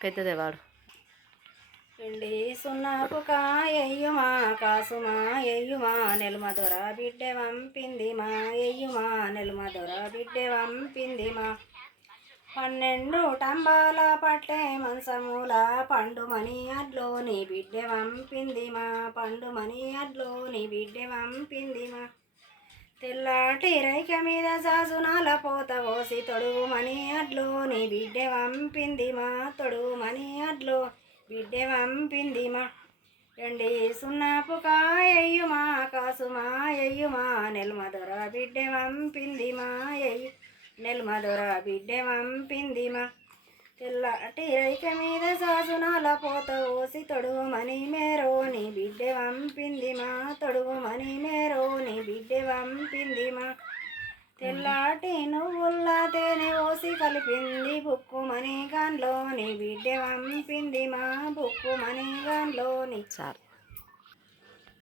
పెద్దదే వాడు పిండి సున్నాపు కాయ్యుమా కాసుమా ఎయ్యుమా నెలుమదొర బిడ్డె వంపింది మా ఎయ్యుమా నెలుమదొర బిడ్డె వంపింది మా 12 టంబాల పట్టే మంచమూల పండుమని అడ్లోని బిడ్డె వంపింది మా పండుమని అడ్లోని బిడ్డె వంపింది మా తెల్లాటి రైక మీద సాసునాల పోత పోసి తొడుగుమని అడ్లోని బిడ్డె వంపింది మా తొడుగుమని అడ్లో బిడ్డె వంపింది మా ఎండి సున్నాపు కాయ్యుమా కాసుమా ఎయ్యుమా నెల్మదొర బిడ్డె వంపింది మా ఎయ్యు నెల్మదొర బిడ్డె వంపింది మా తెల్లటి రైక మీద సాసునాల పోత పోసి తొడుగుమని మేరోని బిడ్డె వంపింది మా తొడుగుమని మేరోని బిడ్డె వంపింది మా తెల్లాటి నువ్వుల్లా తేనె పోసి కలిపింది బుక్కుమని గాన్లోని బిడ్డె వంపింది మా బుక్కుమని గాన్లోని చాలు.